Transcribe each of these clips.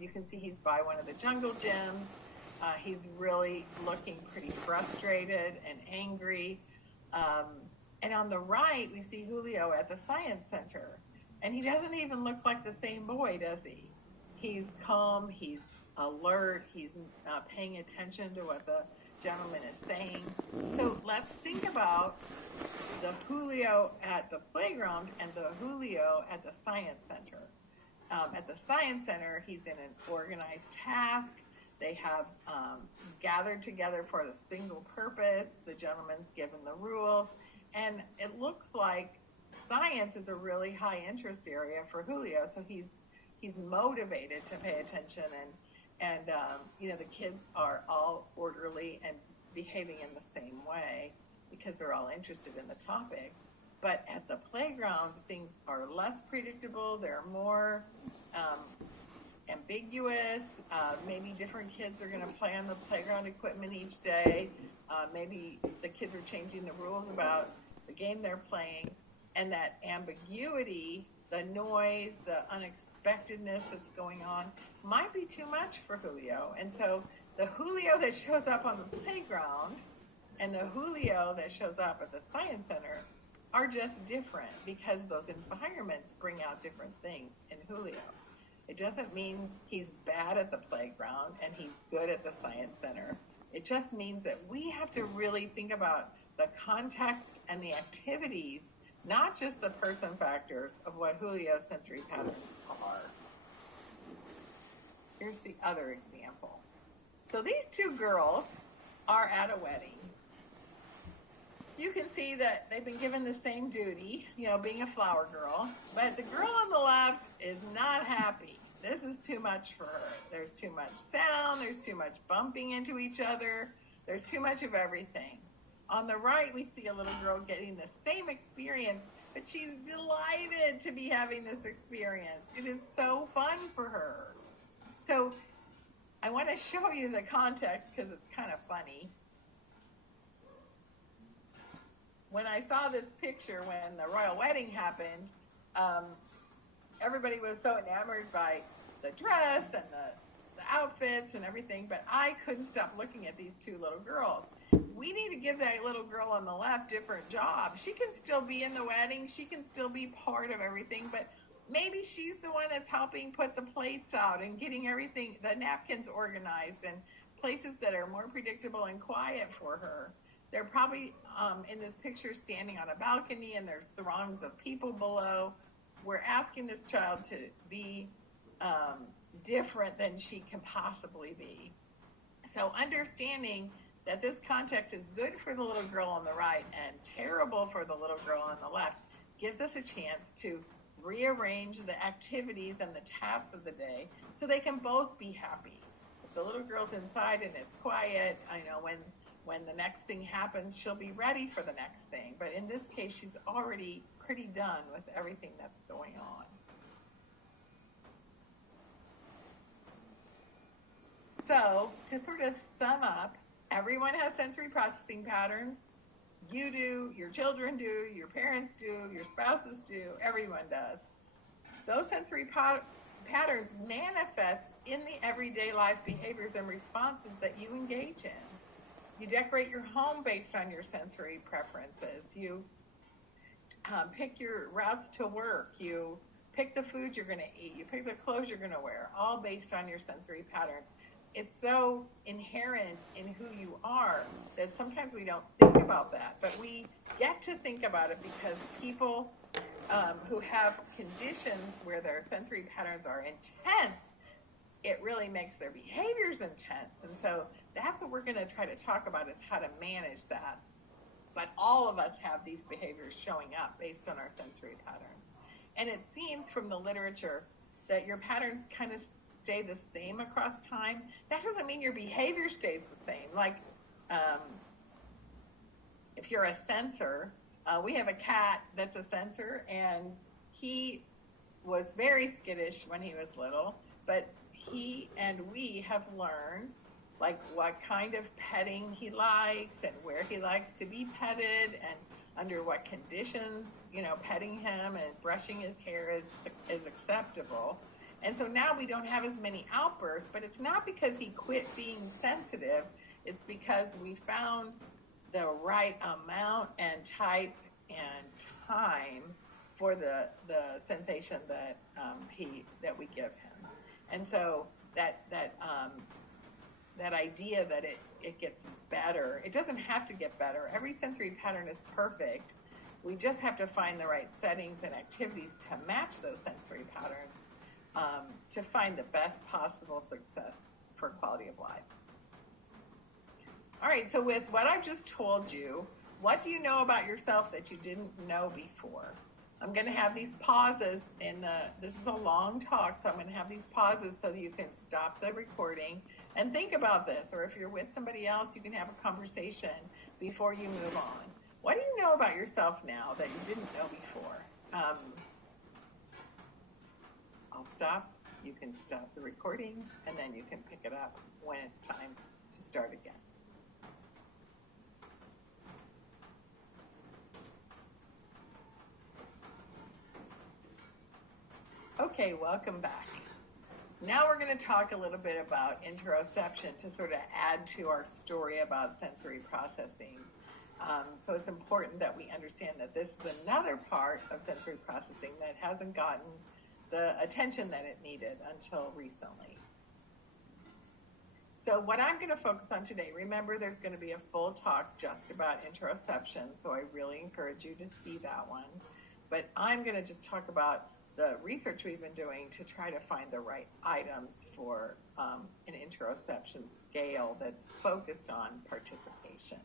You can see he's by one of the jungle gyms. He's really looking pretty frustrated and angry. And on the right, we see Julio at the Science Center. And he doesn't even look like the same boy, does he? He's calm, he's alert, he's paying attention to what the gentleman is saying. So let's think about the Julio at the playground and the Julio at the Science Center. At the Science Center, he's in an organized task. They have gathered together for the single purpose. The gentleman's given the rules. And it looks like science is a really high interest area for Julio. So he's motivated to pay attention. And the kids are all orderly and behaving in the same way because they're all interested in the topic. But at the playground, things are less predictable. They're more ambiguous. Maybe different kids are going to play on the playground equipment each day. Maybe the kids are changing the rules about the game they're playing. And that ambiguity, the noise, the unexpectedness that's going on might be too much for Julio. And so the Julio that shows up on the playground and the Julio that shows up at the Science Center are just different because those environments bring out different things in Julio. It doesn't mean he's bad at the playground and he's good at the Science Center. It just means that we have to really think about the context and the activities, not just the person factors of what Julio's sensory patterns are. Here's the other example. So these two girls are at a wedding. You can see that they've been given the same duty, being a flower girl, but the girl on the left is not happy. This is too much for her. There's too much sound, there's too much bumping into each other, there's too much of everything. On the right, we see a little girl getting the same experience, but she's delighted to be having this experience. It is so fun for her. So I want to show you the context because it's kind of funny. When I saw this picture when the royal wedding happened, everybody was so enamored by the dress and the outfits and everything, but I couldn't stop looking at these two little girls. We need to give that little girl on the left different jobs. She can still be in the wedding. She can still be part of everything, but maybe she's the one that's helping put the plates out and getting everything, the napkins organized and places that are more predictable and quiet for her. They're probably in this picture standing on a balcony and there's throngs of people below. We're asking this child to be different than she can possibly be. So understanding that this context is good for the little girl on the right and terrible for the little girl on the left gives us a chance to rearrange the activities and the tasks of the day so they can both be happy. If the little girl's inside and it's quiet, I know when the next thing happens, she'll be ready for the next thing. But in this case, she's already pretty done with everything that's going on. So to sort of sum up, everyone has sensory processing patterns. You do, your children do, your parents do, your spouses do, everyone does. Those sensory patterns manifest in the everyday life behaviors and responses that you engage in. You decorate your home based on your sensory preferences. You pick your routes to work. You pick the food you're going to eat. You pick the clothes you're going to wear, all based on your sensory patterns. It's so inherent in who you are that sometimes we don't think about that. But we get to think about it because people who have conditions where their sensory patterns are intense, it really makes their behaviors intense. And so that's what we're going to try to talk about is how to manage that. But all of us have these behaviors showing up based on our sensory patterns. And it seems from the literature that your patterns kind of stay the same across time. That doesn't mean your behavior stays the same. Like if you're a sensor, we have a cat that's a sensor, and he was very skittish when he was little, but he and we have learned like what kind of petting he likes and where he likes to be petted and under what conditions, petting him and brushing his hair is acceptable. And so now we don't have as many outbursts, but it's not because he quit being sensitive. It's because we found the right amount and type and time for the sensation that we give him. And so that idea that it gets better, it doesn't have to get better. Every sensory pattern is perfect. We just have to find the right settings and activities to match those sensory patterns to find the best possible success for quality of life. All right, so with what I've just told you, what do you know about yourself that you didn't know before? I'm going to have these pauses this is a long talk, so I'm going to have these pauses so that you can stop the recording and think about this. Or if you're with somebody else, you can have a conversation before you move on. What do you know about yourself now that you didn't know before? I'll stop. You can stop the recording, and then you can pick it up when it's time to start again. Okay, welcome back. Now we're going to talk a little bit about interoception to sort of add to our story about sensory processing. So it's important that we understand that this is another part of sensory processing that hasn't gotten the attention that it needed until recently. So what I'm going to focus on today, remember there's going to be a full talk just about interoception, so I really encourage you to see that one. But I'm going to just talk about the research we've been doing to try to find the right items for an interoception scale that's focused on participation.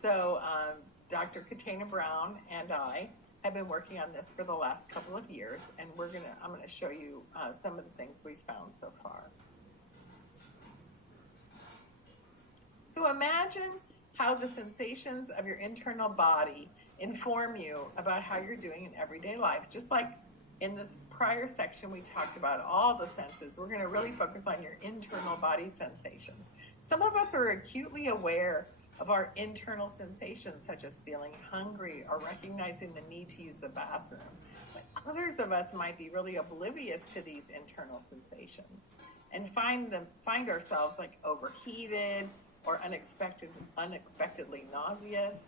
So Dr. Katana Brown and I have been working on this for the last couple of years, and I'm going to show you some of the things we've found so far. So imagine how the sensations of your internal body inform you about how you're doing in everyday life. Just like in this prior section, we talked about all the senses. We're going to really focus on your internal body sensation. Some of us are acutely aware of our internal sensations, such as feeling hungry or recognizing the need to use the bathroom. But others of us might be really oblivious to these internal sensations and find ourselves like overheated or unexpectedly nauseous.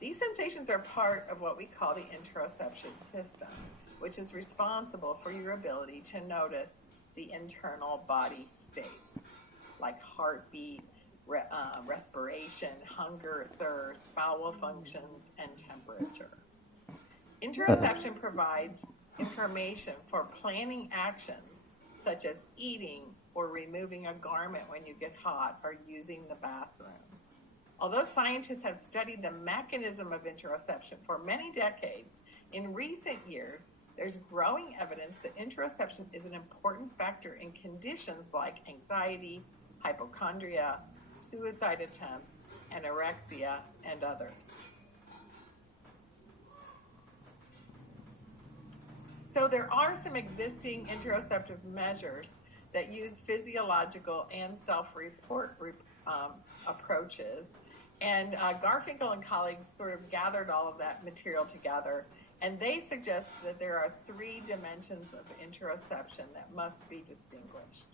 These sensations are part of what we call the interoception system, which is responsible for your ability to notice the internal body states, like heartbeat, respiration, hunger, thirst, bowel functions, and temperature. Interoception provides information for planning actions such as eating or removing a garment when you get hot or using the bathroom. Although scientists have studied the mechanism of interoception for many decades, in recent years, there's growing evidence that interoception is an important factor in conditions like anxiety, hypochondria, suicide attempts, anorexia, and others. So there are some existing interoceptive measures that use physiological and self-report approaches. And Garfinkel and colleagues sort of gathered all of that material together, and they suggest that there are 3 dimensions of interoception that must be distinguished.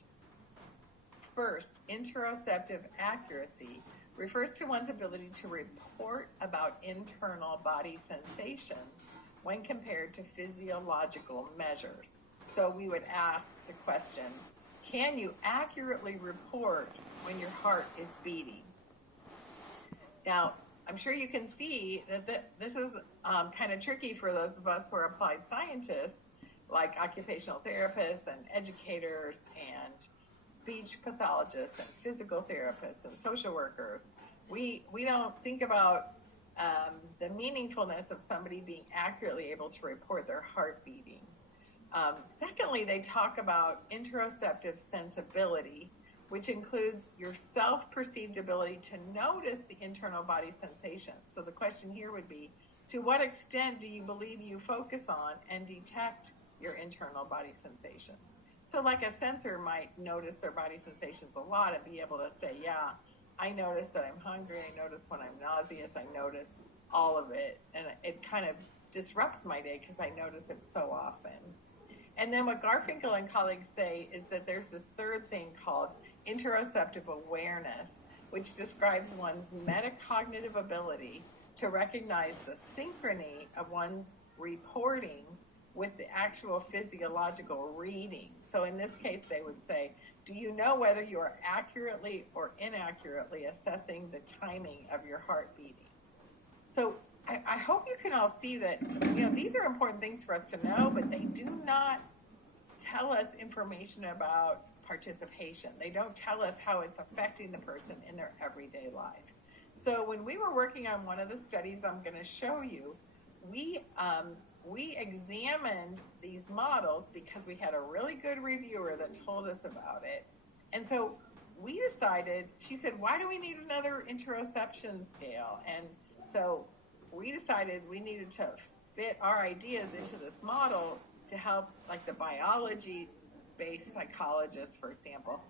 First, interoceptive accuracy refers to one's ability to report about internal body sensations when compared to physiological measures. So we would ask the question, can you accurately report when your heart is beating? Now, I'm sure you can see that this is kind of tricky for those of us who are applied scientists, like occupational therapists and educators and speech pathologists and physical therapists and social workers. We don't think about the meaningfulness of somebody being accurately able to report their heart beating. Secondly, they talk about interoceptive sensibility, which includes your self-perceived ability to notice the internal body sensations. So the question here would be, to what extent do you believe you focus on and detect your internal body sensations? So like a sensor might notice their body sensations a lot and be able to say, yeah, I notice that I'm hungry, I notice when I'm nauseous, I notice all of it, and it kind of disrupts my day because I notice it so often. And then what Garfinkel and colleagues say is that there's this third thing called interoceptive awareness, which describes one's metacognitive ability to recognize the synchrony of one's reporting with the actual physiological reading. So in this case, they would say, do you know whether you are accurately or inaccurately assessing the timing of your heart beating? So I hope you can all see that, these are important things for us to know, but they do not tell us information about participation. They don't tell us how it's affecting the person in their everyday life. So when we were working on one of the studies I'm going to show you, we examined these models because we had a really good reviewer that told us about it. And so we decided, she said, why do we need another interoception scale? And so we decided we needed to fit our ideas into this model to help, like the biology-based psychologists, for example,